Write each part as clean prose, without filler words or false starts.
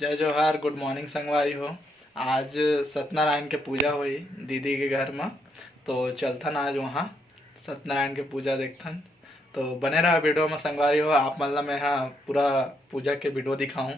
जय जोहार, good morning संगवारी हो। आज सत्यनारायण के पूजा हुई दीदी के घर में, तो चलथन आज वहाँ सत्यनारायण के पूजा देखथन। तो बने रहा वीडियो में संगवारी हो। आप मतलब मैं यहाँ पूरा पूजा के वीडियो दिखाऊं।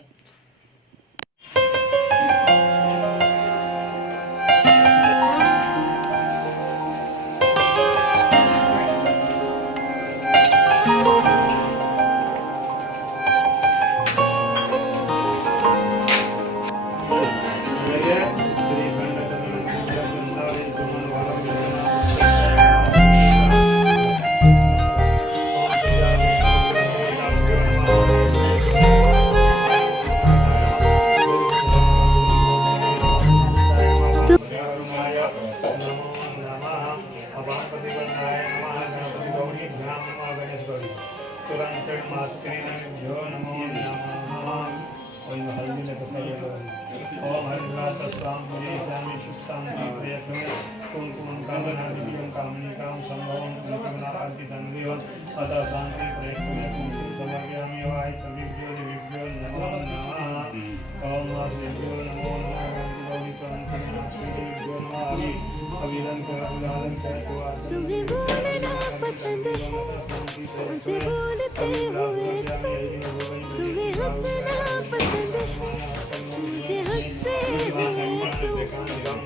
तुम्हें बोलना पसंद है मुझे बोलते हुए तुम्हें हंसना पसंद है मुझे हंसते हुए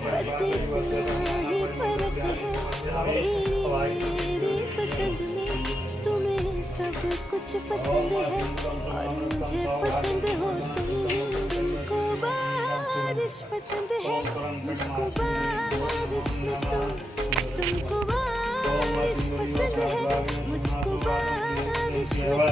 बस इतना ही फर्क है तेरी मेरी पसंद में। तुम्हें सब कुछ पसंद है और मुझे पसंद हो तुमको बारिश पसंद है मुझको बारिश में तुमको बारिश पसंद है मुझको बारिश में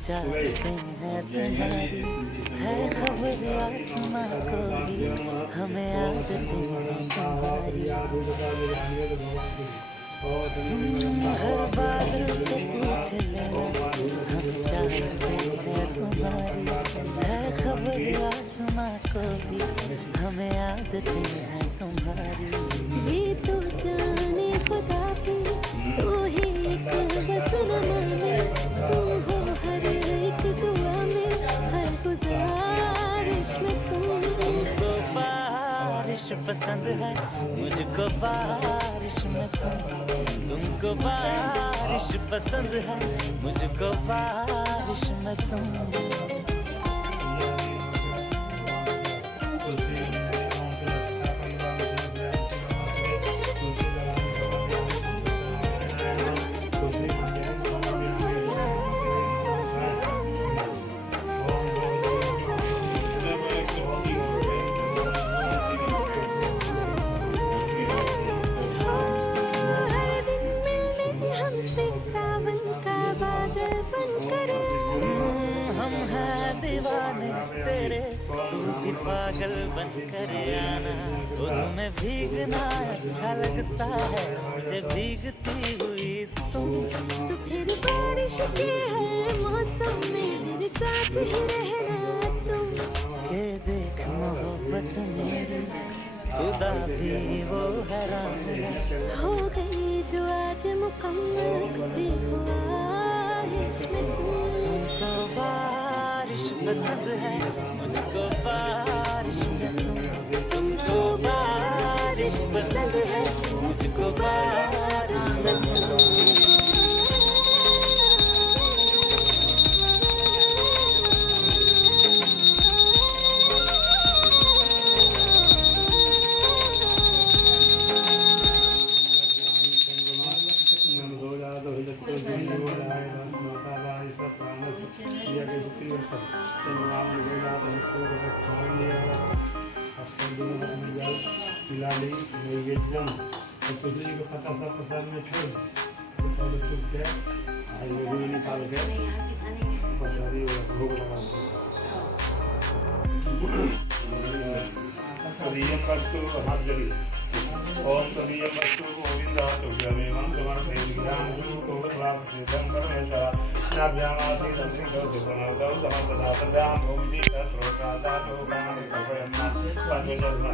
चाहते हैं तुम्हारी है खबर आसमां को भी हमें आदतें हैं तुम्हारी। हर बादल से पूछ लेना हम चाहते हैं तुम्हारी है खबर आसमां को भी हमें आदतें हैं तुम्हारी। ये तो जाने खुदा की तू ही एक बस न माने तू हो हर एक दुआ में हर गुजारिश में तुमको बारिश पसंद है मुझको बारिश में तुमको बारिश पसंद है मुझको बारिश में तुम। पागल बनकर आना वो तुम्हें भीगना अच्छा लगता है मुझे भीगती हुई तुम। तो फिर बारिश के हर मौसम में मेरे साथ ही रहना तुम। ये देख मोहब्बत मेरी खुदा भी वो हैरान हो गई जो आज मुकम्मल देखो बारिश में तुमको बारिश पसंद है मुझको बारिश में तुमको बारिश पसंद है मुझको बारिश में नैवेद्यम तुलसी को पता सब प्रसाद में छोड़ आज वो भी निकाल के प्रसादी भोग लगा तदीयं वस्तु हमाजरी ओम तदीयं वस्तु गोविंदा तुभ्यमेवं समर्पयामि गुरुको स्वामिदं परमेश्वर नाभ्यामासि तस्मिन् दुःखनोदौ समपदा सदां भूमिति तत्रोतादा लोकान् कल्पयन्ना स्वामिजन्म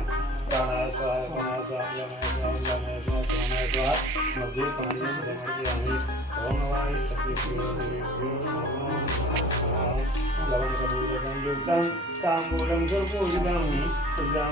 प्राणास्वाय प्राणास्वाय नमः मध्ये पानीं समर्पयामि ओम नमामि तस्मिन् लवणकपूरसंयुक्तं ताम्बूलं कर्पूरितं सज्जां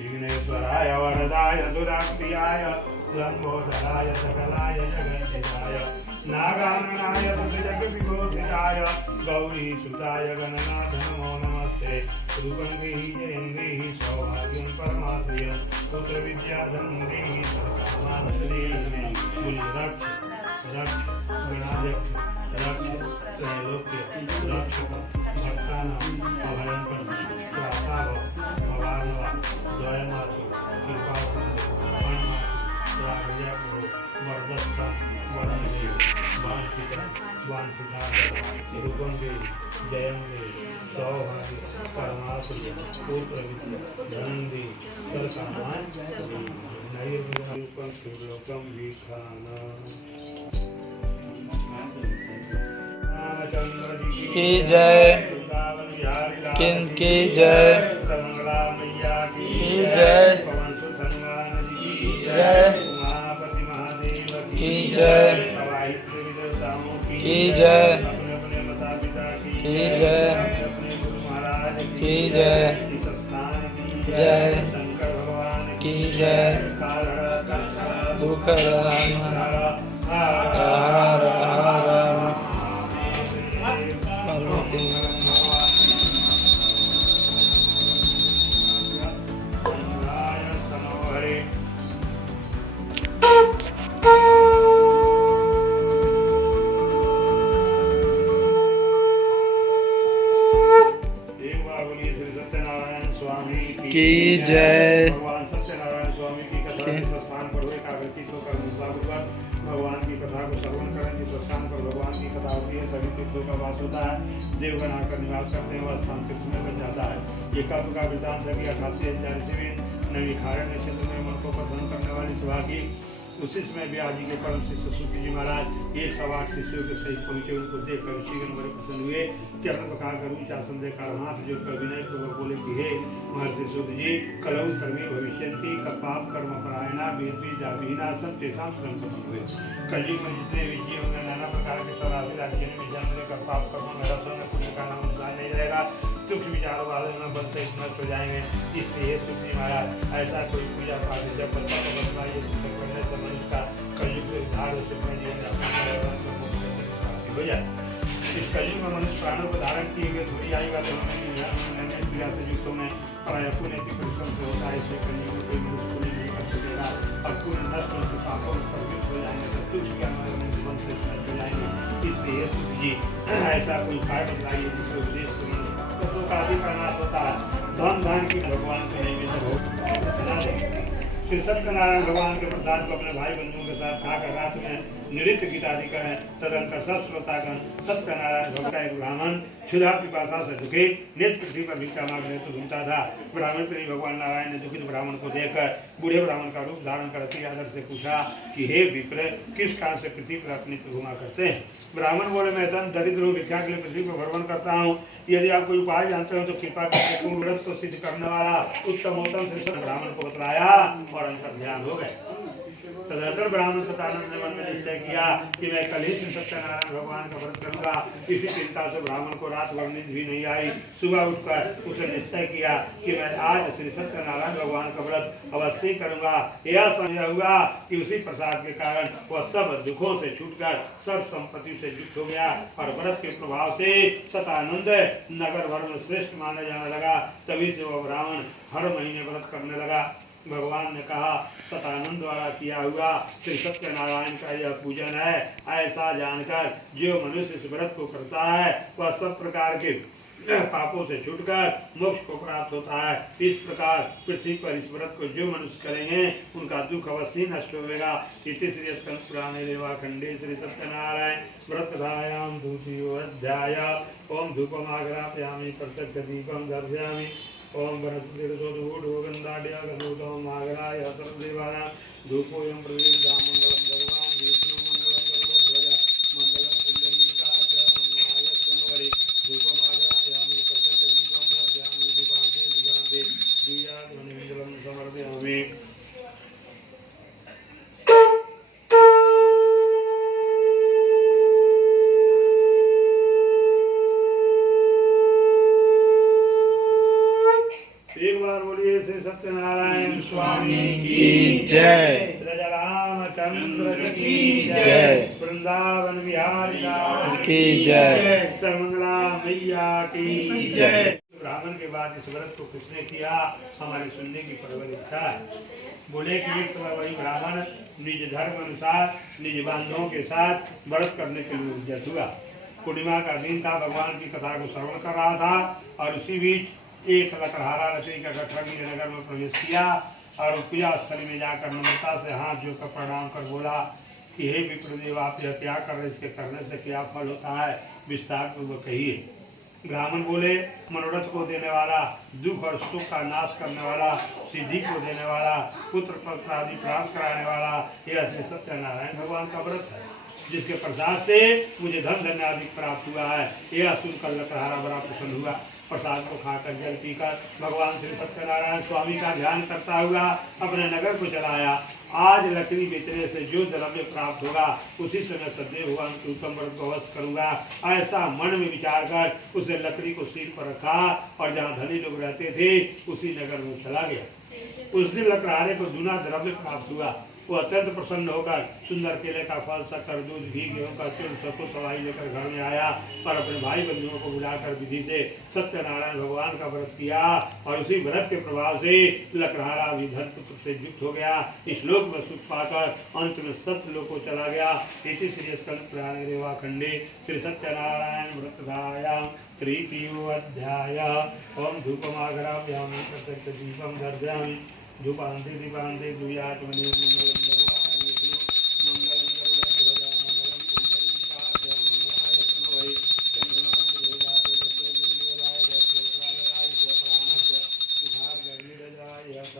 विघ्नेश्वराय वरदाय दुराक्रियाय लंबोदराय सकलाय जगन्निधाय नागाननाय जगद्विभूषिताय गौरीसुताय गणनाथ नमो नमस्ते रूपं देहि जयं देहि सौभाग्यं परमाश्रियं पुत्रविद्याधनं देहि सर्वकामान् देहि रक्ष रक्ष गणाध्यक्ष रक्ष त्रैलोक्य रक्षक भक्तानां अभयं प्राताव भवानवा जयमातु कृपासिन्धु वनमातु राजयातु वरदत्ता वरदेव वांछिता वांछिता रूपं देहि जयं देहि सौभाग्य परमाश्रिय पुत्रविद्या धनं देहि सर्वकामान् देहि नैर्विघ्नं सुलोकं विखाना की जय, की जय, की जय, की जय, की जय, की जय, की जय, की जय, जय, की जय, दुख की जय। भगवान सत्यनारायण स्वामी की कथा के स्थान पर हुए कागती को भगवान की कथा को श्रवण करें। जिस स्थान पर भगवान की कथा होती है सभी तीर्थों का वास होता है, देवगण आकर निवास करते हैं, वह स्थान तीर्थ में बन जाता है। ये कल्प का वृतांत है कि 88 नवीखारण्य क्षेत्र में मन को प्रसन्न करने वाली सभा की उसी समय व्यास जी के परम शिष्य सूत जी महाराज 108 शिष्यों के सहित पहुंचे। उनको देखकर ऋषिगण बड़े प्रसन्न हुए। चरण पकार कर ऊंचा संदेह कर हाथ जोड़कर विनय पूर्वक बोले कि हे महर्षि सूत जी, कलौ सर्वे भविष्यन्ति कपाप कर्म परायणा वेद विद्या तेषां श्रम हुए। कलयुग में जितने भी जीव होंगे नाना प्रकार के स्वराधि राज्य में जन्म लेकर पाप कर्म में रसों में पुण्य का नाम अनुसार नहीं रहेगा। तुक्ष विचारों वाले में बल से नष्ट हो जाएंगे। इसलिए सूत जी महाराज ऐसा कोई पूजा पाठ जब बच्चा को बतलाइए जिससे करने से मनुष्य का कलयुग से उद्धार हो सुखमय जीवन हो जाए। इस कलयुग में मनुष्य प्राणों को धारण किए हुए थोड़ी आयु वाले होने युक्तों में प्रायपुण्य की परिश्रम से होता है। इसलिए कलयुग में कोई मनुष्य पूरी नहीं कर सकेगा और पूर्ण नष्ट होने से पापों में प्रवृत्त हो जाएंगे। तो तुक्ष के मन से नष्ट हो जाएंगे। इसलिए सूत जी ऐसा कोई उपाय बतलाइए जिसके उद्देश्य का अधिक नाश होता है। धन धान की भगवान के लिए श्री सत्यनारायण भगवान के प्रसाद को अपने भाई बंधुओं के साथ खाकर रात में नृत्य गीत आदि करें। तदंतर सत्श्रोतागण सत्यनारायण भगवान का एक ब्राह्मण क्षुधा पिपासा से दुखी नित्य पृथ्वी पर भिक्षा मांगने तो घूमता था। ब्राह्मण प्रेमी भगवान नारायण ने दुखित ब्राह्मण को देखकर बूढ़े ब्राह्मण का रूप धारण कर अति आदर से पूछा कि हे विप्र, किस कारण से पृथ्वी पर अपनी घुमा करते हैं? ब्राह्मण बोले, मैं धन दरिद्र हूँ, भिक्षा के लिए पृथ्वी पर भ्रमण करता हूँ। यदि आप कोई उपाय जानते हो तो कृपा करके पूर्ण व्रत को सिद्ध करने वाला उत्तम श्री ब्राह्मण को बतलाया और अंतर ध्यान हो गए। तदनंतर ब्राह्मण सतानंद ने मन में निश्चय किया कि मैं कल ही श्री सत्यनारायण भगवान का व्रत करूंगा। इसी चिंता से ब्राह्मण को रात भर नींद भी नहीं आई। सुबह उठकर उसे निश्चय किया कि मैं आज श्री सत्यनारायण भगवान का व्रत अवश्य करूंगा। यह समझ हुआ कि उसी प्रसाद के कारण वह सब दुखों से छूटकर सब संपत्ति से युक्त हो गया और व्रत के प्रभाव से सतानंद नगर भर में श्रेष्ठ माना जाने लगा। तभी से वह ब्राह्मण हर महीने व्रत करने लगा। भगवान ने कहा, सतानंद द्वारा किया हुआ श्री सत्यनारायण का यह पूजन है। ऐसा जानकर जो मनुष्य इस व्रत को करता है वह सब प्रकार के पापों से छूटकर मोक्ष को प्राप्त होता है। इस प्रकार पृथ्वी पर इस व्रत को जो मनुष्य करेंगे उनका दुख अवश्य नष्ट होगा। इति श्री स्कंद पुराणे रेवाखंडे श्री सत्यनारायण व्रतधायाम द्वितीयो अध्याय। ओम धूपमाग्रापयामि प्रत्यक्ष दीपम दर्शयामि। ओम वनस्पतिर्दोषो गंधाढ्य गंधोदम मागराय सर्वदेवानां धूपोऽयं प्रतिष्ठा मंगलम भगवान विष्णु मंगलम गरुड़ध्वज मंगलम पुंडरीकाक्ष मंगलाय तनोहरि धूपमाग्रापयामि प्रत्यक्ष दीपं दर्शयामि धूपान्ते धूपान्ते द्वियात्मनिमंगलम समर्पयामि। सत्यनारायण स्वामी की जय। राजा रामचंद्र की जय। वृंदावन बिहारी लाल की जय। सर्वमंगला मैया की जय। ब्राह्मण के बाद इस व्रत को किसने किया, हमारे सुनने की प्रबल इच्छा है। बोले कि एक समय वही ब्राह्मण निज धर्म अनुसार निज बांधवों के साथ व्रत करने के लिए उद्यत हुआ। पूर्णिमा का दिन था। भगवान की कथा को श्रवण कर रहा था और उसी बीच एक लकड़हारा लकड़ी का गठरा नगर में प्रवेश किया और पूजा स्थली में जाकर नम्रता से हाथ जोड़कर प्रणाम कर बोला कि हे विप्रदेव, आप यह क्या कर रहे, इसके करने से क्या फल होता है, विस्तार पूर्वक कहिए। ब्राह्मण बोले, मनोरथ को देने वाला, दुख और सुख का नाश करने वाला, सिद्धि को देने वाला, पुत्र पत्र आदि प्राप्त कराने वाला यह श्री सत्यनारायण भगवान का व्रत है, जिसके प्रसाद से मुझे धन धन्य आदि प्राप्त हुआ है। यह सुनकर लकड़हारा बड़ा प्रसन्न हुआ। प्रसाद को खाकर जल पीकर भगवान श्री सत्यनारायण स्वामी का ध्यान करता हुआ अपने नगर को चलाया। आज लकड़ी बेचने से जो द्रव्य प्राप्त होगा उसी से मैं सदैव भगवान के उत्तम व्रत को अवश्य करूंगा। ऐसा मन में विचार कर उसे लकड़ी को सिर पर रखा और जहाँ धनी लोग रहते थे उसी नगर में चला गया। उस दिन लकड़हारे को दूना द्रव्य प्राप्त हुआ। वो अत्यंत प्रसन्न होकर सुंदर केले का फल, शक्कर, दूध, घी, गेहूं का तिल सबको सवाई लेकर घर में आया और अपने भाई बंधुओं को बुलाकर विधि से सत्यनारायण भगवान का व्रत किया और उसी व्रत के प्रभाव से लकड़हारा भी धन पुत्र से युक्त हो गया। इस लोक में सुख पाकर अंत में सत्य लोक को चला गया। इति श्री स्कंद पुराणे रेवाखंडे श्री सत्यनारायण व्रतधायां तृतीयो अध्याय। ओम धूपमाग्रापयामि प्रत्यक्ष दीपं दर्शयामि धूपान्ते दीपान्ते द्वियात्मनि मंगलम भगवान विष्णु मंगलम गरुड़ध्वज मंगलम पुंडरीकाक्ष मंगलाय तनोहरि चंद्रमां देवदाते दत्ते जीवदाय दत्तोत्रालयाय परामर्श सुधार गर्णिरजायत।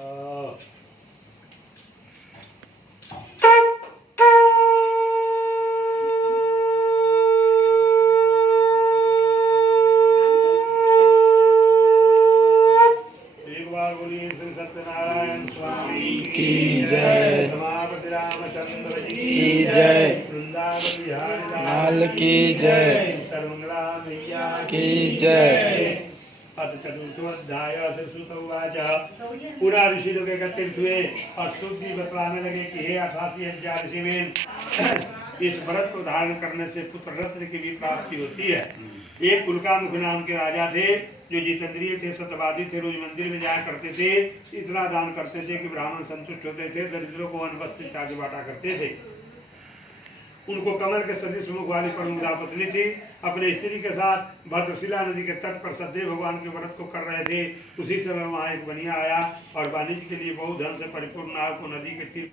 सत्यनारायण स्वामी की जय। समापति रामचंद्र जी की जय। वृंदावन बिहारी लाल की जय। सर्वमंगला मैया की जय। अथ चतुर्थोऽध्याय से सुत उवाच। पूरा ऋषि लोग एकत्रित हुए और सुत जी बतलाने लगे कि हे 88,000 ऋषिवेन, इस व्रत को धारण करने से पुत्र रत्न की भी प्राप्ति होती है। एक कुलकामुख नाम के राजा थे जो जितेंद्रिय थे, सत्यवादी थे, रोज मंदिर में जाया करते थे, इतना दान करते थे कि ब्राह्मण संतुष्ट होते थे, दरिद्रों को अन्न वस्त्र इत्यादि बांटा करते थे। उनको कमल के सदृश मुख वाली परमुदा पत्नी थी। अपने स्त्री के साथ भद्रशिला नदी के तट पर सदैव भगवान के व्रत को कर रहे थे। उसी समय वहाँ एक बनिया आया और वाणिज्य के लिए बहुत धन से परिपूर्ण नाव को नदी के तीर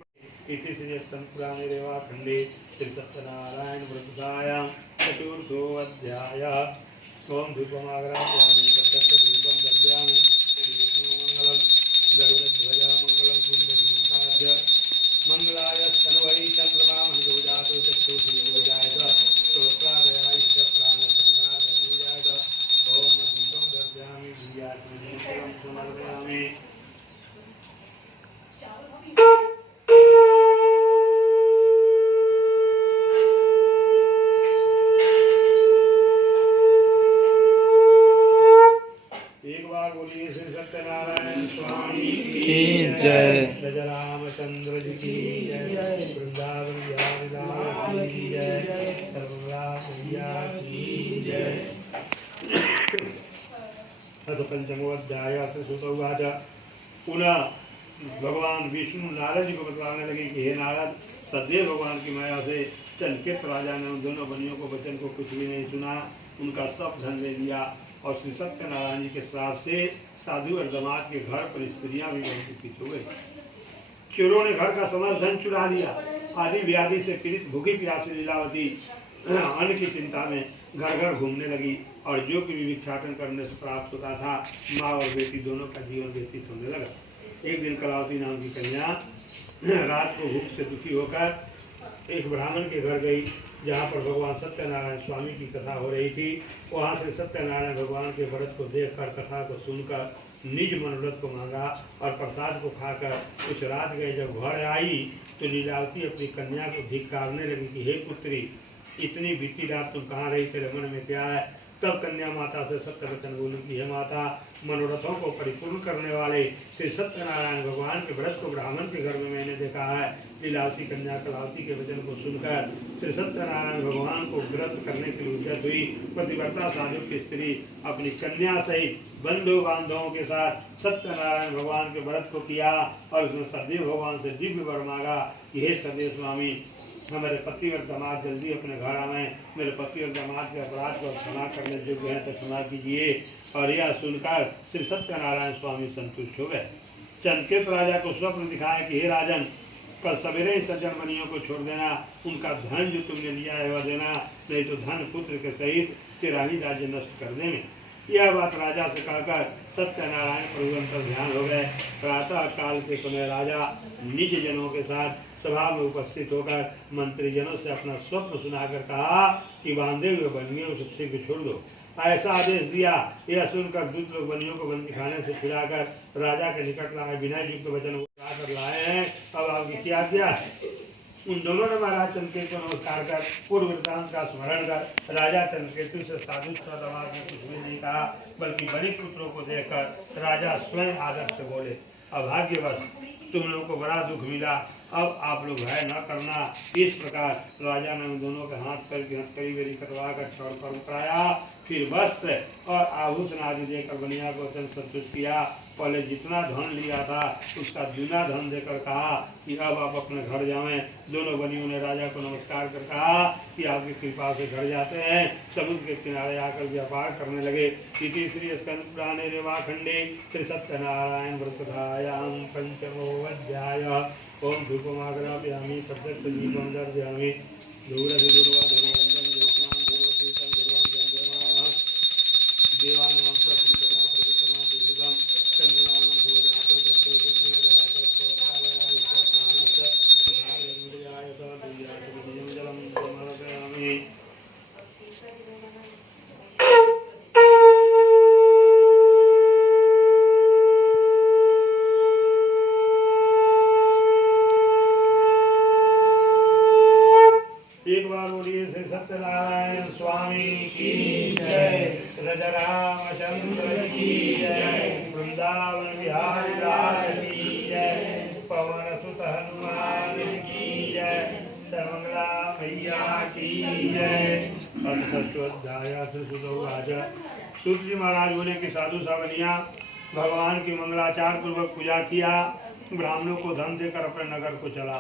इति श्री पुराणे रेवा खंडे श्री सत्यनारायण व्रतसायां चतुर्थो अध्याय। ओम धूपमाग्रामि तत्त दीपं दर्शयामि विष्णु मंगलम गरुड़ध्वजा मंगलम कुंडलीकाज मंगलाय स्तनवै चंद्रमा मंगोजातो चतुर्भुजाय श्रोत्रादयाय च प्राण संकार धनुजाय। ओम दीपं दर्शयामि धियात्मनेत्रं समर्पयामि। बोलिए श्री सत्यनारायण स्वामी की जय। रामचंद्र जी की जय। वृंदावन बिहारी लाल की जय। सर्वदा मैया की जय। अथ पंचमोऽध्याय श्रुतौवाच। पुनः भगवान विष्णु नारद जी को बतलाने लगे कि हे नारद, सदैव भगवान की माया से चनकेत राजा ने उन दोनों बनियों को वचन को कुछ भी नहीं सुना, उनका सब धन ले लिया और श्री सत्यनारायण जी के श्राप से साधु और दामाद के घर पर स्त्रियां भी बहुत दुखित हो गई। चोरों ने घर का समस्त धन चुरा लिया। आदि व्याधि से पीड़ित भूखी प्यासी लीलावती अन्न की चिंता में घर घर घूमने लगी और जो कि भिक्षाटन करने से प्राप्त होता था, माँ और बेटी दोनों का जीवन व्यतीत होने लगा। एक दिन कलावती नाम की कन्या रात को भूख से दुखी होकर एक ब्राह्मण के घर गई, जहाँ पर भगवान सत्यनारायण स्वामी की कथा हो रही थी। वहाँ से सत्यनारायण भगवान के व्रत को देखकर, कथा को सुनकर निज मनोरथ को मांगा और प्रसाद को खाकर कुछ रात गए। जब घर आई तो लीलावती अपनी कन्या को धिक्कारने लगी कि हे पुत्री, इतनी बीती रात तुम कहाँ रही, तेरे मन में क्या है। तब कन्या माता से सत्य वचन बोली कि हे माता, मनोरथों को परिपूर्ण करने वाले श्री सत्यनारायण भगवान के व्रत को ब्राह्मण के घर में मैंने देखा है। लीलावती कन्या कलावती के वचन को सुनकर श्री सत्यनारायण भगवान को व्रत करने के लिए उद्यत हुई। पतिव्रता साधु की स्त्री अपनी कन्या सहित बंधु बांधवों के साथ सत्यनारायण भगवान के व्रत को किया और उसने सदैव भगवान से दिव्य वर मांगा कि हे सदैव स्वामी, हमारे पति और दामाद जल्दी अपने घर आए। मेरे पति और दामाद के अपराध को क्षमा करने योग्य है तो क्षमा कीजिए। और यह सुनकर श्री सत्यनारायण स्वामी संतुष्ट हो गए। चनकेत राजा को स्वप्न दिखाया कि हे राजन, कल सवेरे सज्जन बनियों को छोड़ देना, उनका धन जो तुमने लिया है वह देना, नहीं तो धन पुत्र के सहित तेरा ही राज्य नष्ट कर देंगे। यह बात राजा से कहकर सत्यनारायण प्रभु अंतर ध्यान हो गए। प्रातः काल के समय राजा निज जनों के साथ सभा में उपस्थित होकर मंत्रीजनों से अपना स्वप्न सुनाकर कहा कि बांधे हुए बनियों को सबसे छोड़ दो। ऐसा आदेश दिया। यह सुनकर दूत लोग बनियों को बंदी खाने से छुड़ाकर राजा के निकट लाए। विनय युक्त वचन कर लाए हैं। अब आपकी क्या आज्ञा है। उन दोनों ने महाराज चंद्रकेतु को नमस्कार कर पूर्व वृत्तांत का स्मरण कर राजा चंद्रकेतु से साधु दामाद ने कुछ भी नहीं कहा, बल्कि बड़े पुत्रों को देखकर राजा स्वयं आदर से बोले, अभाग्यवश तुम लोगों को बड़ा दुख मिला, अब आप लोग भय न करना। इस प्रकार राजा ने उन दोनों के हाथ करके हथकड़ी बेरी कटवा कर छोड़ पर उतराया। फिर वस्त्र और आभूषण आदि देकर बनिया को अत्यंत संतुष्ट किया। पहले जितना धन लिया था उसका दूना धन देकर कहा कि अब आप अपने घर जाएं। दोनों बनियों ने राजा को नमस्कार कर कहा कि आपकी कृपा से घर जाते हैं। समुद्र के किनारे आकर व्यापार करने लगे। इति श्री स्कंद पुराणे रेवाखंडे श्री सत्यनारायण व्रतधायां पंचमो अध्याय। ओम धूपमाग्रापयामि प्रत्यक्ष दीपं दर्शयामि धूरधिदुर्वा धूरवन्दं ज्योत्स्नां धूरवतीतं धूर्वं जयगुरुमाः देवानां प्रतिमा प्रतिमा दिव्यं चन्द्रनामं धूर्जातो दत्तो दुर्गुणजातो स्तोत्रावयाय प्राणस्य सहायमुदयाय तद्दिव्याय जलं समर्पयामि। एक बार बोलिए श्री सत्यनारायण स्वामी की जय। रामचंद्र की जय। वृंदावन बिहारी लाल की जय। पवन सुत हनुमान की जय। सर्वमंगला मैया की जय। अध्याय सूत जी महाराज बोले कि साधु सावनिया भगवान की मंगलाचार पूर्वक पूजा किया, ब्राह्मणों को धन देकर अपने नगर को चला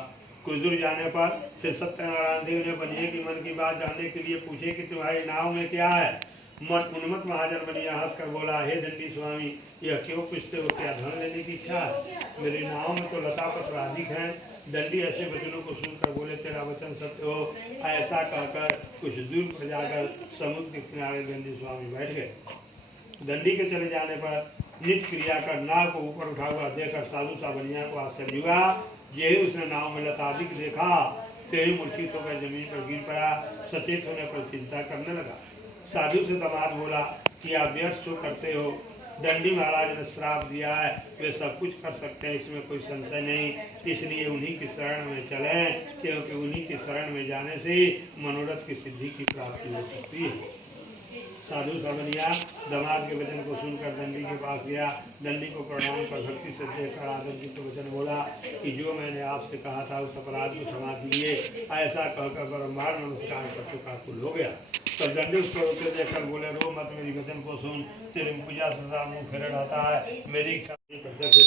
कुछ दूर जाने पर श्री सत्यनारायण देव ने बनिए की मन की बात जानने के लिए पूछे कि तुम्हारी नाव में क्या है। उन्मत्त महाजन बनिया हंस कर बोला, हे दंडी स्वामी, यह क्यों पूछते हो, क्या धन लेने की इच्छा है? मेरी नाव में तो लता पत्र अधिक है। दंडी ऐसे वचनों को सुनकर बोले, तेरा वचन सत्य हो। ऐसा कहकर कुछ दूर पर जाकर समुद्र के किनारे दंडी स्वामी बैठ गए। दंडी के चले जाने पर नित्य क्रिया कर नाव को ऊपर उठा हुआ देखकर साधु सावनिया को आश्चर्य हुआ। यही उसने नाव में लताधिक देखा, तेरी मूर्छित होकर जमीन पर गिर पड़ा। सचेत होने पर चिंता करने लगा। साधु से दामाद बोला कि आप व्यर्थ तो करते हो, दंडी महाराज ने श्राप दिया है, वे सब कुछ कर सकते हैं, इसमें कोई संशय नहीं। इसलिए उन्हीं की शरण में चलें, क्योंकि उन्हीं की शरण में जाने से ही मनोरथ की सिद्धि की प्राप्ति हो सकती है। साधु सावनिया दामाद के वचन को सुनकर दंडी के पास गया। दंडी को प्रणाम कर भक्ति से देखकर आदर की वचन बोला कि जो मैंने आपसे कहा था उस अपराध को क्षमा कीजिए। ऐसा कहकर बारंबार नमस्कार कर चुका कुल हो गया। तब दंडी उसको रोते देखकर बोले, रो मत, मेरी वचन को सुन, तेरी पूजा सदा मुँह फेरे रहता है। मेरी इच्छा प्रत्यक्ष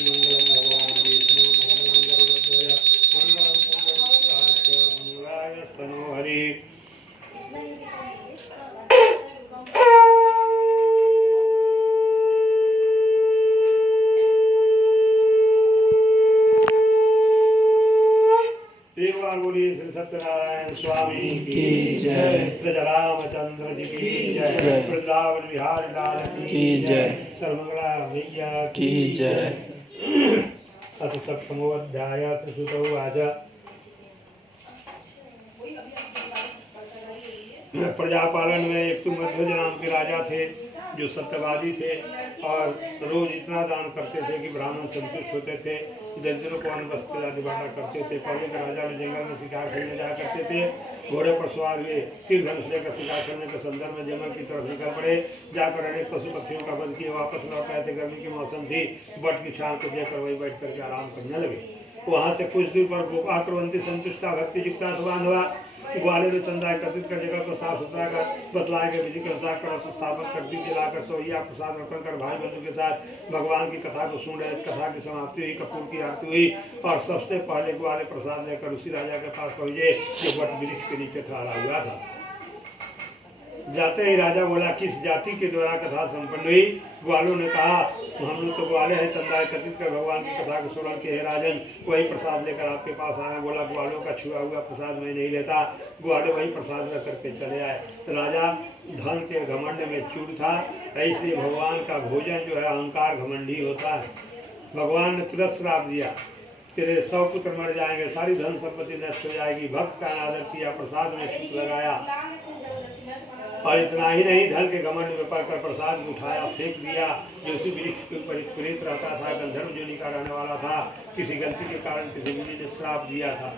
मंगलम भगवान विष्णु मंगलम गरुड़ध्वज मंगलम तनो हरि। एक बार बोलिए श्री सत्यनारायण स्वामी की जय, रामचंद्र जी की जय, वृंदावन बिहारी लाल की जय, सर्वमंगला मैया की जय। अथ सप्तमोऽध्याय सुतौ आज। प्रजापालन में एक तुंगध्वज नाम के राजा थे जो सत्यवादी थे और रोज इतना दान करते थे कि ब्राह्मण संतुष्ट होते थे। दरिद्रों को अन्न वस्त्र आदि बांटा करते थे। पहले के राजा में जंगल में शिकार करने जाया करते थे। घोड़े पर सवार हुए, फिर धनुष लेकर शिकार करने के संदर्भ में जंगल की तरफ निकल पड़े। जाकर अनेक पशु पक्षियों का वध किए वापस लौट आए थे। गर्मी की मौसम थी, बट की छाल को देखकर वही बैठ करके आराम करने लगे। वहां से कुछ दूर पर गोपाक्रवंती संतुष्टा भक्ति युक्ता सुबांधवा ग्वाले में चंदा एकत्रित कर जगह को साफ सुथरा कर बतलाए गए विधि के अनुसार कर स्थापन कर दीजिए लाकर सोहिया प्रसाद अर्पण कर भाई बंधु के साथ भगवान की कथा को सुन रहे। कथा की समाप्ति हुई, कपूर की आरती हुई और सबसे पहले ग्वाले प्रसाद लेकर उसी राजा के पास पहुंचे जो वट वृक्ष के नीचे खड़ा हुआ था। जाते ही राजा बोला, किस जाति के द्वारा कथा संपन्न हुई? ग्वालों ने कहा, हम लोग तो ग्वाले हैं, चंदा एकत्रित कर भगवान की कथा को सुन के हे राजन वही प्रसाद लेकर आपके पास आया। बोला, ग्वालों का छुआ हुआ प्रसाद मैं नहीं लेता। ग्वाले वही प्रसाद रख करके चले आए। राजा धन के घमंड में चूर था। ऐसे भगवान का भोजन जो है अहंकार घमंडी होता है। भगवान ने तुरंत श्राप दिया, तेरे 100 पुत्र मर जाएंगे, सारी धन संपत्ति नष्ट हो जाएगी। भक्त का अनादर किया, प्रसाद में छूट लगाया और इतना ही नहीं, धन के घमंड में पड़कर प्रसाद उठाया, फेंक दिया। जो उसी वृक्ष के ऊपर एक प्रेत रहता था, गंधर्व जोनी का रहने वाला था। किसी गलती के कारण किसी मुनि ने श्राप दिया था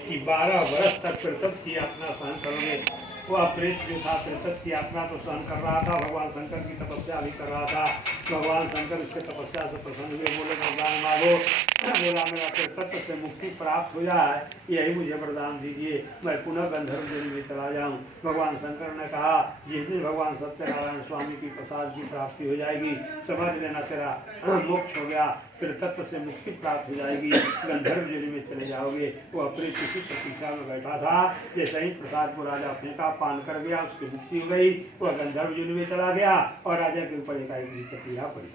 कि 12 वर्ष तक प्रतप की यातना सहन करोगे। वह प्रेत जो था प्रतप की यातना तो सहन कर रहा था, भगवान शंकर की तपस्या भी कर रहा था। भगवान शंकर इसके तपस्या से प्रसन्न हुए, बोले वरदान मांगो। बोला, मेरा तत्व से मुक्ति प्राप्त हो जाए, यही मुझे वरदान दीजिए, मैं पुनः गंधर्व जोनी में चला जाऊं। भगवान शंकर ने कहा, जिस दिन भगवान सत्यनारायण स्वामी की प्रसाद की प्राप्ति हो जाएगी, समझ लेना तेरा मोक्ष हो गया, फिर तत्व से मुक्ति प्राप्त हो जाएगी, गंधर्व जोनी में चले जाओगे। वो अपनी किसी प्रतीक्षा में बैठा था। जैसे ही प्रसाद को राजा फेंका, पान कर गया, उसकी मुक्ति हो गई, वह गंधर्व जोनी में चला गया और राजा के ऊपर एकाएक विपत्ति आ पड़ी।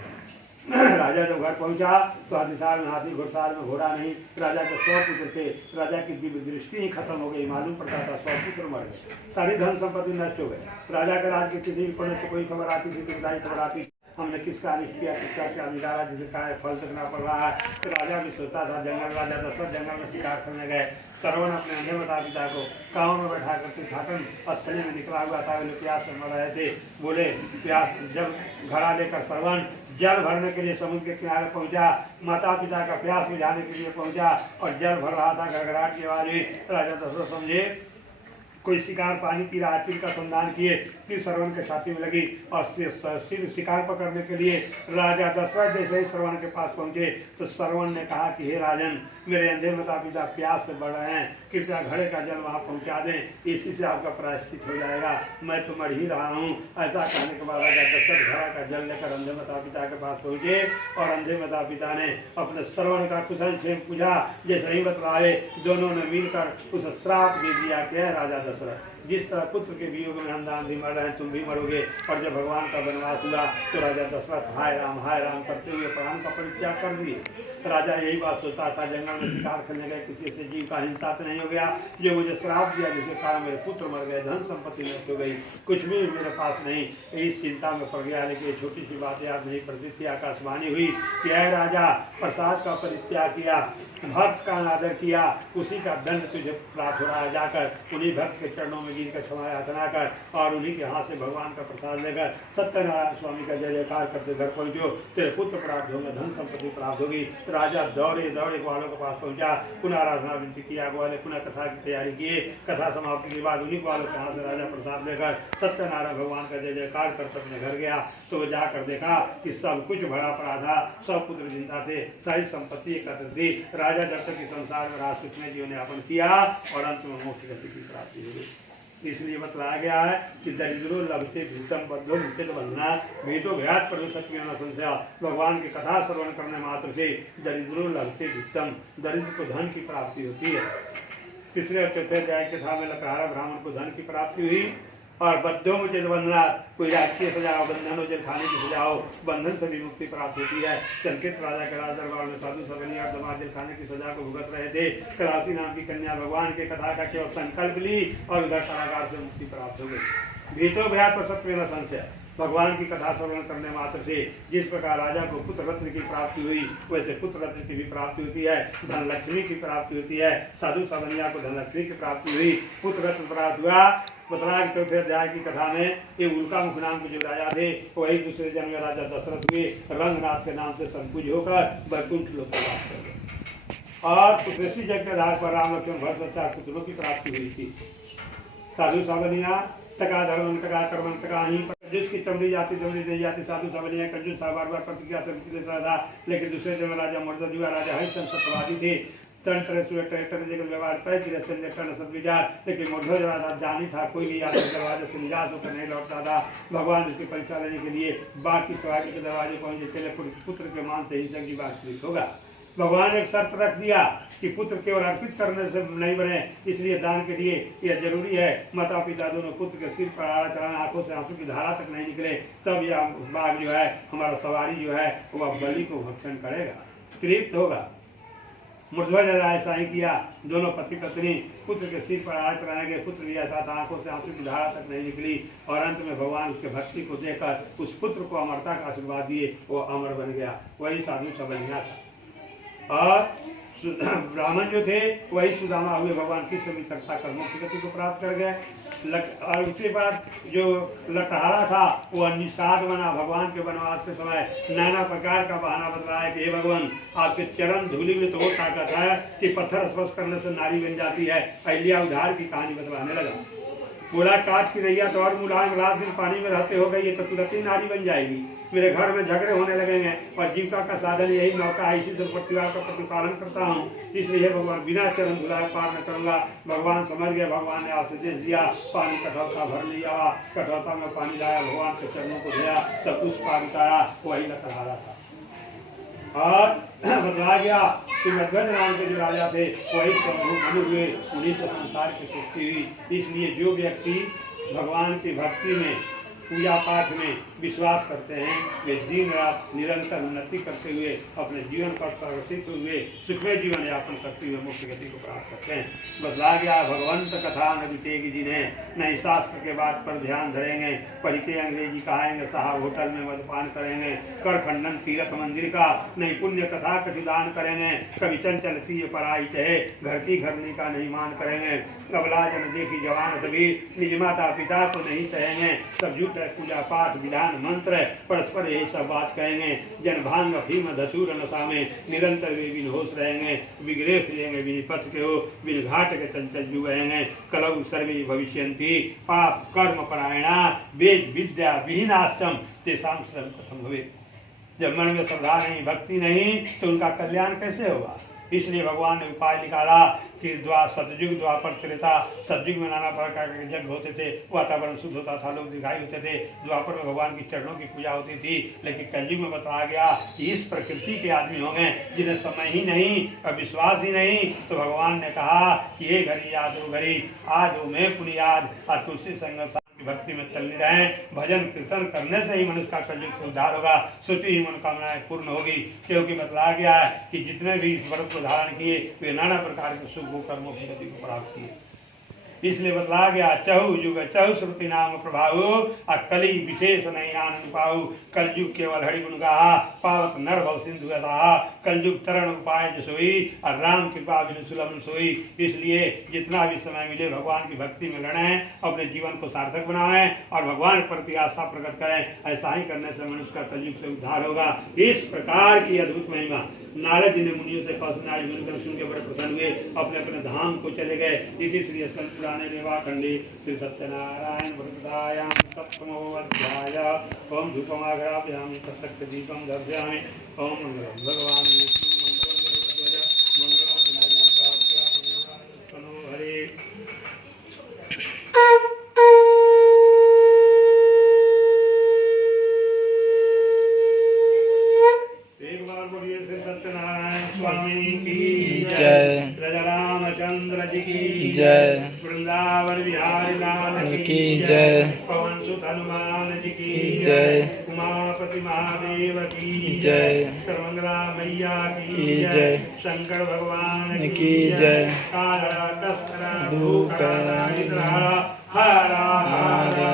राजा जब घर पहुंचा तो हाथीसार में हाथी, घुड़सार में घोड़ा नहीं। राजा के 100 पुत्र थे। राजा की दिव्य दृष्टि ही खत्म हो गई। मालूम पड़ता था 100 पुत्र मर गए, सारी धन संपत्ति नष्ट हो गई। राजा के राज्य के किसी भी पढ़ने से कोई खबर आती थी, दुखदायी खबर आती, हमने किसका अनिष्ट किया, किसका क्या बिगाड़ा, जिसे का फल सकना पड़ रहा है। तो राजा भी सोचता था। जंगल राजा दशरथ जंगल में शिकार करने गए। श्रवण अपने अन्य माता पिता को गाँव में बैठा करके छाटन स्थली में निकला हुआ था। वे प्यास से मर रहे थे। बोले, प्यास जब घड़ा लेकर श्रवण जल भरने के लिए समुद्र के किनारे पहुंचा, माता पिता का प्यास बुझाने के लिए पहुंचा और जल भर रहा था। गड़गड़ाहट की आवाज हुई। राजा दशरथ समझे कोई शिकार पानी पी रहा है, तीर का संधान किए, तीर श्रवण के छाती में लगी और सिर शिकार पकड़ने के लिए राजा दशरथ जैसे ही श्रवण के पास पहुंचे तो श्रवण ने कहा कि हे राजन, मेरे अंधे माता पिता प्यास से बढ़ रहे हैं, कृपया घड़े का जल वहाँ पहुँचा दें, इसी से आपका प्रायश्चित हो जाएगा, मैं तो मर ही रहा हूँ। ऐसा कहने के बाद राजा दशरथ घड़ा का जल लेकर अंधे माता पिता के पास पहुँचे और अंधे माता पिता ने अपने श्रवण का कुशल क्षेम पूछा। जैसे ही बतलाए दोनों ने मिलकर उस श्राप दे दिया कि राजा दशरथ, जिस तरह पुत्र के वियोग में हम दांधी मर रहे हैं तुम भी मरोगे। और जब भगवान का वनवास हुआ तो राजा दशरथ हाय राम करते हुए प्राण का परित्याग कर दिए। राजा यही बात सोचता था, जंगल में शिकार करने गए किसी से जीव का हिंसा तो नहीं हो गया, जो मुझे श्राप दिया जिसके कारण मेरे पुत्र मर गए, धन संपत्ति नष्ट हो गई, कुछ भी मेरे पास नहीं, इस चिंता में पड़ गया। लेकिन छोटी सी बात याद नहीं पड़ती थी। आकाशवाणी हुई कि है राजा, प्रसाद का परित्याग किया, भक्त का अनादर किया, उसी का दंड तुझे प्राप्त हो रहा है। जाकर उन्हीं भक्त के चरणों में गिर कर क्षमा याचना कर और उन्हीं के हाथ से भगवान का प्रसाद लेकर सत्यनारायण स्वामी का जय जयकार करते घर पहुंचो, तेरे पुत्र प्राप्त होंगे, धन संपत्ति प्राप्त होगी। राजा दौड़े दौड़े ग्वालों के पास पहुंचा, पुनः आराधना विनती किया, ग्वाले पुनः कथा की तैयारी किए। कथा समाप्ति के बाद उन्हीं ग्वालों के हाथ से राजा प्रसाद लेकर सत्यनारायण भगवान का जय जयकार करते अपने घर गया। तो वो जाकर देखा कि सब कुछ भरा पड़ा था, सब पुत्र जिंदा थे, सारी संपत्ति एकत्र थी। राजा जब तक इस संसार में राज सुखमय जीवन यापन किया और अंत में मोक्ष गति की प्राप्ति हुई। इसलिए बतलाया गया है कि दरिद्रो लभते भीतम बद्धो मुचित बंधना भीतो भयात प्रदूषक संशय। भगवान की कथा श्रवण करने मात्र से दरिद्रो लभते भीतम, दरिद्र को धन की प्राप्ति होती है। तीसरे अध्याय कथा में लकहारा ब्राह्मण को धन की प्राप्ति हुई और बद्धों मुझे बंधना, कोई राजकीय सजा हो, बंधन हो, जेलखाने की सजा हो, बंधन से भी मुक्ति प्राप्त होती है। चंकित राजा के राज दरबार में साधु सवनी और समाज जेलखाने की सजा को भुगत रहे थे। कलावती नाम की कन्या भगवान के कथा का केवल संकल्प ली और उधर कारागार से मुक्ति प्राप्त हो गई। भीतो भया प्रसत्व न संशय। भगवान की कथा श्रवण करने मात्र से जिस प्रकार राजा को पुत्र रत्न की प्राप्ति हुई, वैसे पुत्र रत्न की भी प्राप्ति होती है, धन लक्ष्मी की प्राप्ति होती है। साधु सवनिया को धन लक्ष्मी की प्राप्ति हुई, पुत्र रत्न प्राप्त हुआ। बतलाया कि चौथे अध्याय की कथा में ये उल्का मुख नाम के जो राजा थे वही दूसरे जन्म में राजा दशरथ हुए, रंगनाथ के नाम से संपूज होकर वैकुंठ लोक को वास कर गए। और पुत्रसी जग के आधार पर राम लक्ष्मण भरत चार पुत्रों की प्राप्ति हुई थी। साधु सवनिया टका धर्म टका कर्म टका ही कंजूस की चमड़ी जाती चमड़ी नहीं जाती। साधु सवनिया कंजूस बार बार प्रतिज्ञा से लेता था, लेकिन दूसरे जन्म राजा मर्द हुआ, राजा हरिश्चंद्र सत्यवादी थे। व्यवहार लेकिन मुर्धो जानी था, कोई भी यात्री दरवाजे से निजात होकर नहीं लौटता था। भगवान इसकी परीक्षा लेने के लिए बाकी सवारी के दरवाजे पहुंचे, चले पुत्र के मान से हिंसक की बातचीत होगा। भगवान ने एक शर्त रख दिया कि पुत्र केवल अर्पित करने से नहीं बने, इसलिए दान के लिए यह जरूरी है माता पिता दोनों पुत्र के सिर पर आड़ा चढ़ाना, आंखों से आंसू की धारा तक नहीं निकले, तब यह बाघ जो है हमारा सवारी जो है वह बलि को भक्षण करेगा, तृप्त होगा। मुर्ध्वज ऐसा ही किया। दोनों पति पत्नी पुत्र के सिर पर आड़ा चढ़ाने के, पुत्र भी ऐसा था, आंखों से आंसू की धारा तक नहीं निकली और अंत में भगवान उसके भक्ति को देकर उस पुत्र को अमरता का आशीर्वाद दिए, वो अमर बन गया। वही साधु सवनिया था। और ब्राह्मण जो थे वही सुदामा हुए, भगवान की सभी चर्चा कर मोक्ष गति को प्राप्त कर गए। और उसके बाद जो लकहारा था वह निषाद बना। भगवान के वनवास के समय नाना प्रकार का बहाना बतलाया कि हे भगवान, आपके चरण धूलि में तो वो ताकत है कि पत्थर स्पर्श करने से नारी बन जाती है। अहिल्या उधार की कहानी बतलाने लगा। बोला काट की रैया तो और मुलायम, रात दिन पानी में रहते हो गई, ये तो तुरंत ही नारी बन जाएगी। मेरे घर में झगड़े होने लगेंगे और जीविका का साधन यही नौका है, इसी से प्रतिवाद का प्रतिपालन करता हूँ, इसलिए भगवान बिना चरण धुलाए पार न करूंगा। भगवान समझ गए, भगवान ने आशीष दिया, पानी कठौता भर लिया, कठौता में पानी लाया, भगवान के चरणों को धोया, सब कुछ पार उतारा, वही लकहारा था। और बतलाया गया कि मध्वज नाम के जो राजा थे वही मनु हुए, उन्हीं से संसार की सृष्टि हुई। इसलिए जो व्यक्ति भगवान की भक्ति में, पूजा पाठ में विश्वास करते हैं, वे दिन रात निरंतर उन्नति करते हुए अपने जीवन पर प्रदर्शित हुए सुखमय जीवन यापन करते हुए मुक्ति गति को प्राप्त करते हैं। बतला गया भगवंत कथा न बीतेगी जिन्हें, नहीं शास्त्र के बात पर ध्यान धरेंगे, पढ़ के अंग्रेजी कहाएंगे, साहब होटल में मदपान करेंगे, कर खंडन तीर्थ मंदिर का, नहीं पुण्य कथा कटिदान करेंगे, कभी चंचल तीय पराई चाहे, घर की घरनी का नहीं मान करेंगे, कबला जन देखी जवान सभी, निज माता पिता को नहीं चाहेंगे, सब झूठ पूजा पाठ विधान मंत्र परस्पर यही सब बात कहेंगे, जन भांग भीम धतूर नशा में निरंतर वे बिन होश रहेंगे, विग्रह फिरेंगे बिन पथ के हो, बिन घाट के चंचल जीव रहेंगे, कलौ सर्वे भविष्यन्ति पाप कर्म परायणा, वेद विद्या विहीनाश्रम तेषाम श्रम कथम हुए। जब मन में श्रद्धा नहीं, भक्ति नहीं, तो उनका कल्याण कैसे होगा। इसलिए भगवान ने उपाय निकाला कि सतयुग द्वापर त्रेता। सतयुग में नाना प्रकार के यज्ञ होते थे, वातावरण शुद्ध होता था, लोग दिखाई होते थे। द्वापर में भगवान की चरणों की पूजा होती थी। लेकिन कलयुग में बताया गया कि इस प्रकृति के आदमी होंगे जिन्हें समय ही नहीं और विश्वास ही नहीं। तो भगवान ने कहा कि ये घड़ी याद हो घड़ी, आज हो मैं पुण्य याद और तुलसी संग की भक्ति में चलने रहे। भजन कीर्तन करने से ही मनुष्य का कलयुग से उद्धार होगा, सोची ही मनोकामनाएं पूर्ण होगी। क्योंकि बतलाया गया है कि जितने भी इस व्रत को धारण किए वे नाना प्रकार के शुभ कर्मों की गति को प्राप्त किए। इसलिए बतलाया गया चहु युग चहु श्रुति नाम प्रभाव और कली विशेष नहीं आनंद पाऊ। कलयुग केवल हरि गुण गाहा, पावत नर भव सिंधु अथाहा। कलयुग तरण उपाय सोई और राम कृपा बिनु सुलभ सोई। इसलिए जितना भी समय मिले भगवान की भक्ति में लड़ें, अपने जीवन को सार्थक बनाएं और भगवान के प्रति आस्था प्रकट करें। ऐसा ही करने से मनुष्य का कलयुग से उद्धार होगा। इस प्रकार की अद्भुत महिमा नारद जी ने मुनियों से सुन के बड़े प्रसन्न हुए, अपने अपने धाम को चले गए। इसी श्री पुराने देवाखंडे श्री सत्यनारायण व्रतायाम सप्तमो अध्याय। ओम धूपमाघ्रापयामि तत्सक्त दीपम दर्शयामि। ओम मंगलम भगवान विष्णु मंगलम गरुड़ध्वज मंगलम पुंडरीकाक्ष मंगलम हरे। एक बार बोलिए श्री सत्यनारायण स्वामी की जय, राजा रामचंद्र जी की जय, वृंदावन बिहारी लाल की जय, पवन सुत हनुमान जी की जय, उमापति महादेव की जय, सर्वमंगला मैया की जय, शंकर भगवान की जय। काला कस्तर दुखहरा हरा हरा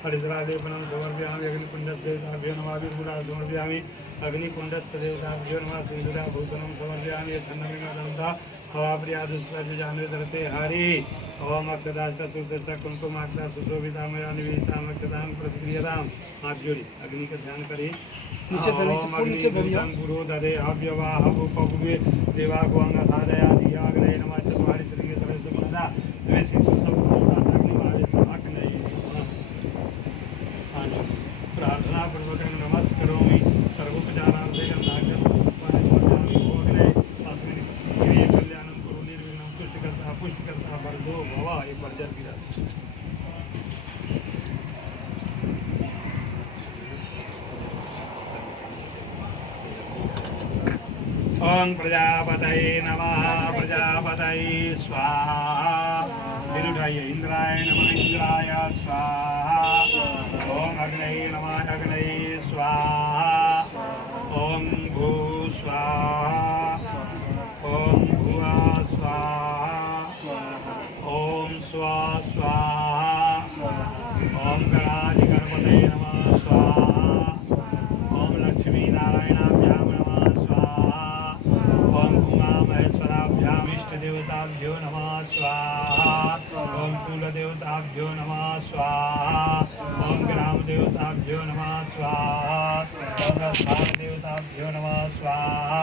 हरिद्रादेवनम समर्पयामि। अग्निकुंडदेवताभ्यो नमः विभूषणं समर्पयामि। अग्निकुंडस्थदेवताभ्यो नमः श्रीधराभूषणं समर्पयामि। यथन्नमिमदन्ता हवाप्रियादुष्पजामृतरते हरि। ओम अक्षदाष्टचतुर्दश कुंकुमाक्षा सुशोभितामया निवेदिताम अक्षतां प्रतिक्रियतां। हाथ जोड़ी अग्नि का ध्यान करिए। नीचे गुरु दधे हव्यवाह पगुवे देवा को अंग साधया दिया अग्नि नमः चतुर्वारी श्री तरह से बंदा द्वे शिशु सब अग्निवाद समाक नहीं। प्रार्थना पूर्वक नमस्करोमि सर्वोपचारां से गंधाक्षर कल्याणं कुरु निर्विघ्नं पुष्टिकर्ता वरदो भव। एक बार जल गिरा। ओम प्रजापतये नमः। प्रजापतये स्वाहा। दिन उठाइए। इंद्राय नमः। इंद्राय स्वाहा। ओम अग्नये नमः। अग्नये स्वाहा। ओम भू स्वाहा। ओम भुवा स्वाहा। ओम स्वा स्वाहा। ओम गणाधि गणपतये नमः स्वाहा। ओम लक्ष्मी नारायणाभ्यां नमः स्वाहा। ओम उमा महेश्वराभ्याम इष्ट देवताभ्यो नमः स्वाहा। ओम कुल देवताभ्यो नमः स्वाहा। ओम ग्राम देवताभ्यो नमः स्वाहा। ओम स्थान देवताभ्यो नमः स्वाहा।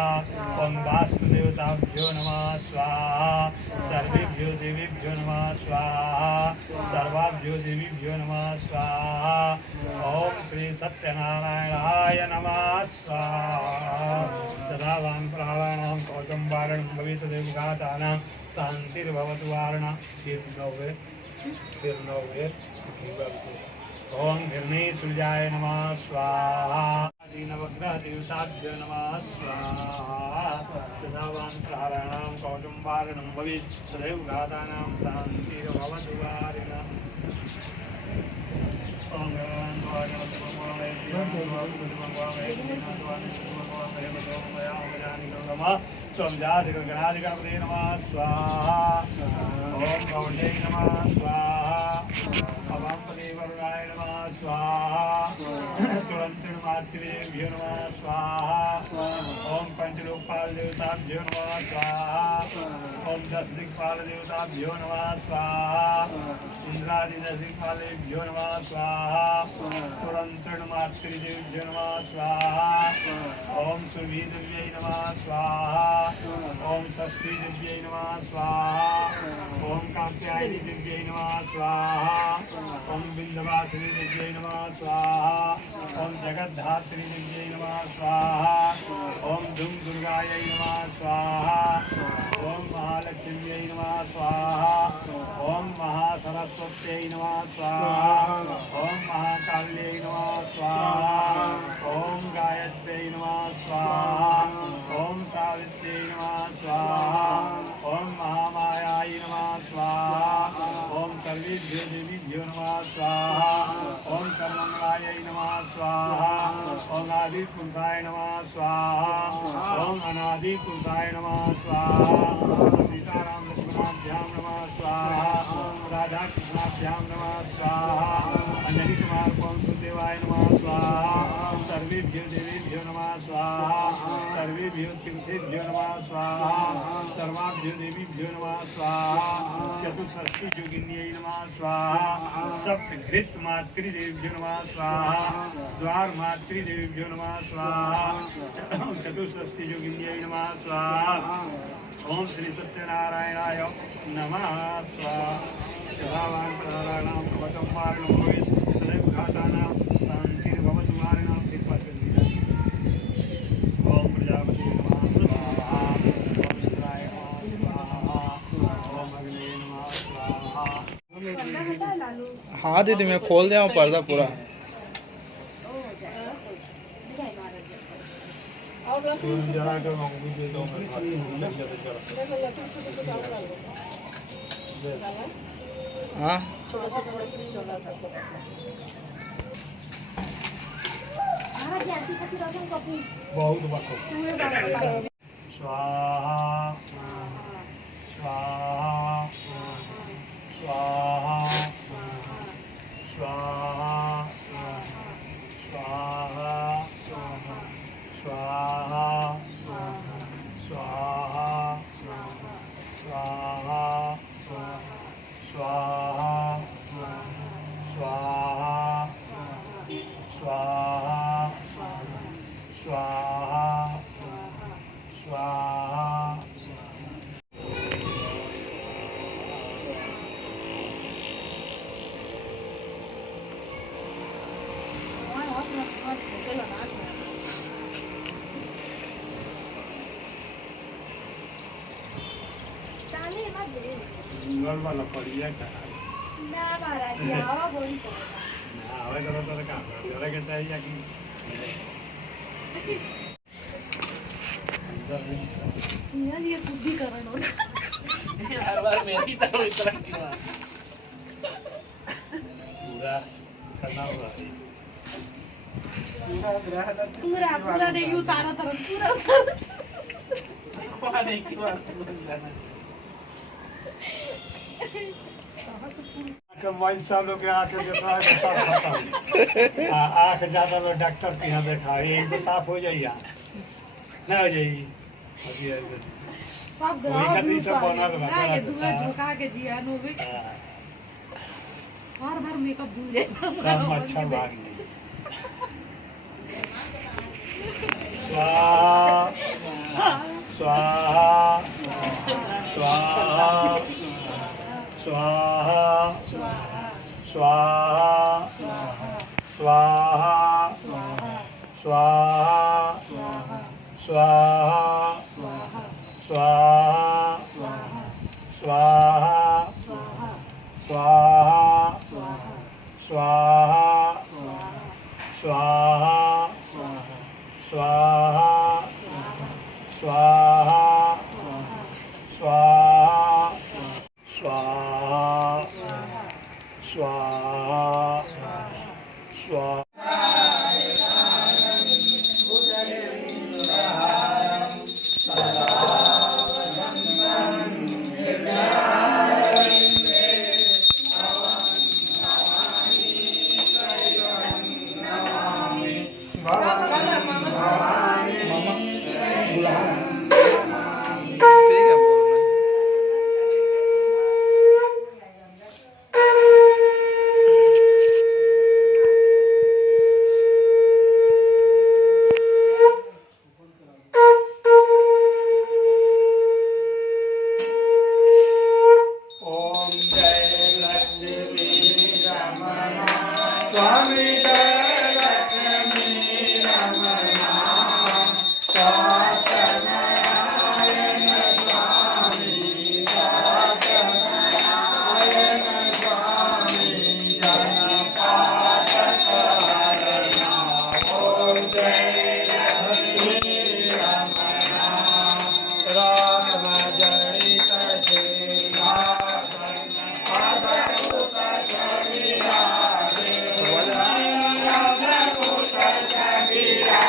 ओम वास्तु देवताभ्यो नमः स्वाहा। सर्वेभ्यो देवीभ्यो नमः स्वाहा। सर्वाभ्यो देवीभ्यो नमः स्वाहा। ओम श्री सत्यनारायणाय नमः स्वाहा। तदा वां प्राणानां कौशं वारणं भवेत् देवघातानां शान्तिर्भवतु वारणा। ओम घृणे सूर्याय नमः स्वाहा। नवग्रह देवताभ्यो नमः स्वाहा। तदा वां प्राणानां कौशं वारणं भवेत् देवघातानां शान्तिर्भवतु वारणा। गणाधिगणपते नमः स्वाहा। ओम गौण्यै नमः स्वाहा। अवामपदे वरुणाय नमः स्वाहा। तुरंतिर्मातृभ्यो नमः स्वाहा। ओम पंचलोकपाल देवताभ्यो नमः स्वाहा। ओम दस दिक्पाल देवताभ्यो नमः स्वाहा इंद्रादि दस दिक्पालेभ्यो नमः स्वाहा तुरंतमातृदेव्यो नमः स्वाहा ओम सुवीदेव्यै नमः स्वाहा ओम षष्ठीदेव्यै नमः स्वाहा ओम कात्यायनी देव्यै नमः स्वाहा ओम विंध्यवासिनी देव्यै नमः स्वाहा ओम जगद्धात्री देव्यै नमः स्वाहा ओम धूम दुर्गायै नमः स्वाहा ओम महालक्ष्म्यै नमः स्वाहा ओम महासरस्वत्यै नमः स्वाहा ओम महाकाल्यै नमः स्वाहा ओम गायत्र्यै नमः स्वाहा ओम सावित्र्यै नमः स्वाहा ओम महामायायै नमः स्वाहा ओम सर्वेभ्यो देवीभ्यो नमः स्वाहा ओम सर्वमंगलायै नमः स्वाहा ओम आदिपुरुषाय नमः स्वाहा ओम अनादिपुरुषाय नमः स्वाहा सीताराम लक्ष्मणाभ्यां नमः स्वाहा राधा कृष्णाभ्यां नमः स्वाहा अंजलि कुमार पवनदेवाय नमः स्वाहा सर्वेभ्यो देवीभ्यो नमः स्वाहा सर्वेभ्यो तीर्थेभ्यो नमः स्वाहा सर्वाभ्यो देवीभ्यो नमः स्वाहा चतुष्षष्ठी योगिन्यै नमः स्वाहा सप्तघृत मातृदेव्यो नमः स्वाहा द्वार मातृदेव्यो नमः स्वाहा चतुष्षष्ठी योगिन्यै नमः स्वाहा ओम श्री सत्यनारायणाय नमः स्वाहा सदावान प्रधानानां प्रवचम वारणं भवेत् तदैव घातानां शान्तिर्भवतु वारिणां श्रीपतिर्निधि ओम प्रजापति नमः स्वाहा ओम शिवाय नमः स्वाहा ओम अग्ने नमः स्वाहा। हाँ दीदी मैं खोल दिया हूँ पर्दा पूरा। जरा कर मुझे दो हाँ बहुत बको स्वाहा स्वाहा स्वाहा स्वाहा स्वाहा स्वाहा स्वाहा स्वाहा स्वाहा स्वाहा स्वाहा स्वाहा स्वाहा गलबा लकड़िया का ना महाराज आवा बोली तो ना आवे तो काम कर जोरे के चाहिए कि सिया ये शुद्धिकरण होता हर बार मेरी तरह इस तरह की पूरा करना होगा पूरा पूरा देखिए उतारा तरफ पूरा वहाँ नहीं की बात मोबाइल सालों के आके देखा है आँख ज्यादा लोग डॉक्टर के यहाँ देखा है तो साफ हो जाइए ना हो जाइए सब ग्राहक भी ऊपर ना ये दुआ झुका के जिया नो भी बार बार मेकअप धुल जाएगा सब अच्छा भाग नहीं स्वाहा स्वाहा स्वाहा स्वाहा स्वाहा स्वाहा स्वाहा स्वाहा स्वाहा स्वाहा स्वाहा स्वाहा स्वाहा स्वाहा ठीक है बोलना स्वामी जय लक्ष्मी रमणा सत्यनारायण स्वामी सत्यनारायण स्वामी जनपाठक हरणा ओम जय लक्ष्मी रमणा राम जनित सिंहासन अद्भुत छविरा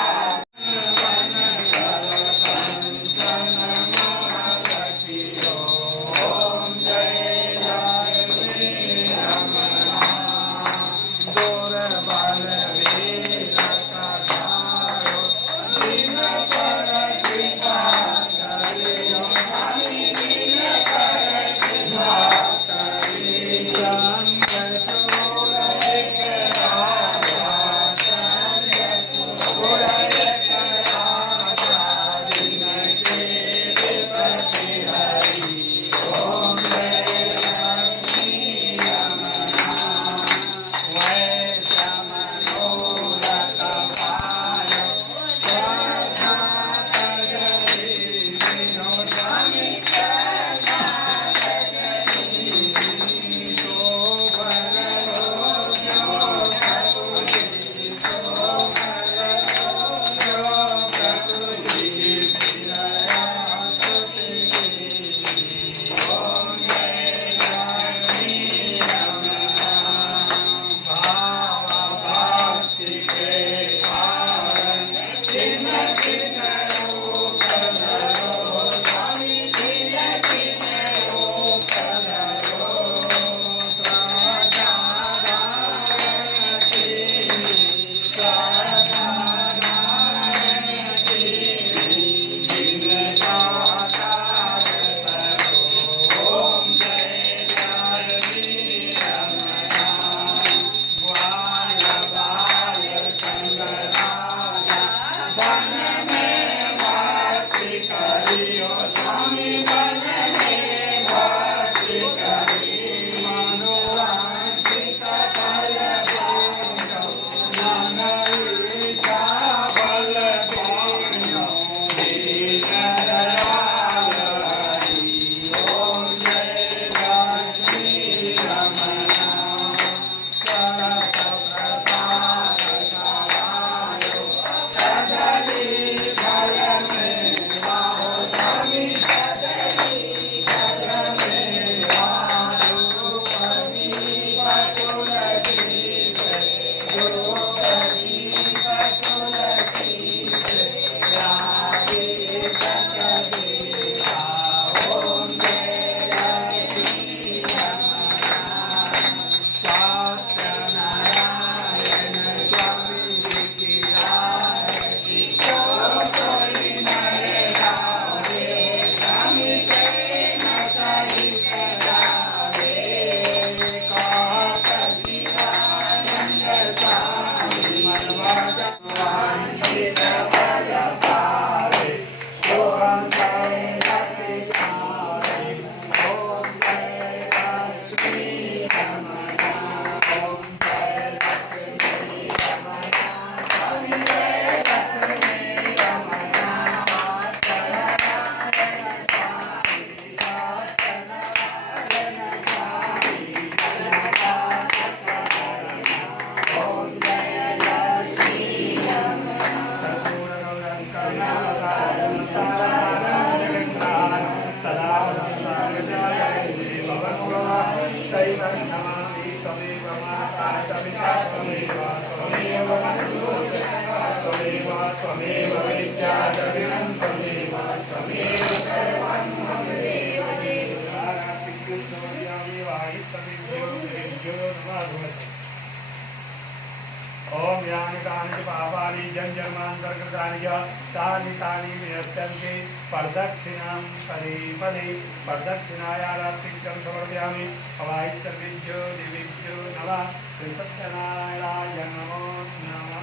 ओम यानि कानि पापानि जन्मन्तर्गतानि च तानि तानि विनश्यन्ति प्रदक्षिणां पदे पदे प्रदक्षिणायारात्रिकं समर्पयामि हवाईश्चर्विद्यो दिविद्यो नमः श्री सत्यनारायणाय नमो नमः।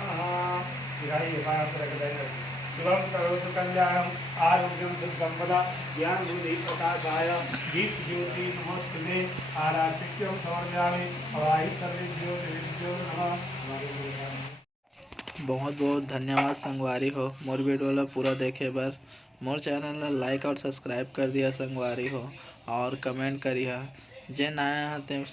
शिवम करोतु कल्याणम आरोग्यम सुखसंपदा ज्ञान बुद्धि प्रकाशाय दीप ज्योति नमस्ते आराधिक्यम समर्पयामि अवाहि सर्वे ज्योतिर्ज्यो नमः। बहुत बहुत धन्यवाद संगवारी हो मोर वीडियो ला पूरा देखे बर। मोर चैनल ला लाइक और सब्सक्राइब कर दिया संगवारी हो और कमेंट करिए जे नया है ते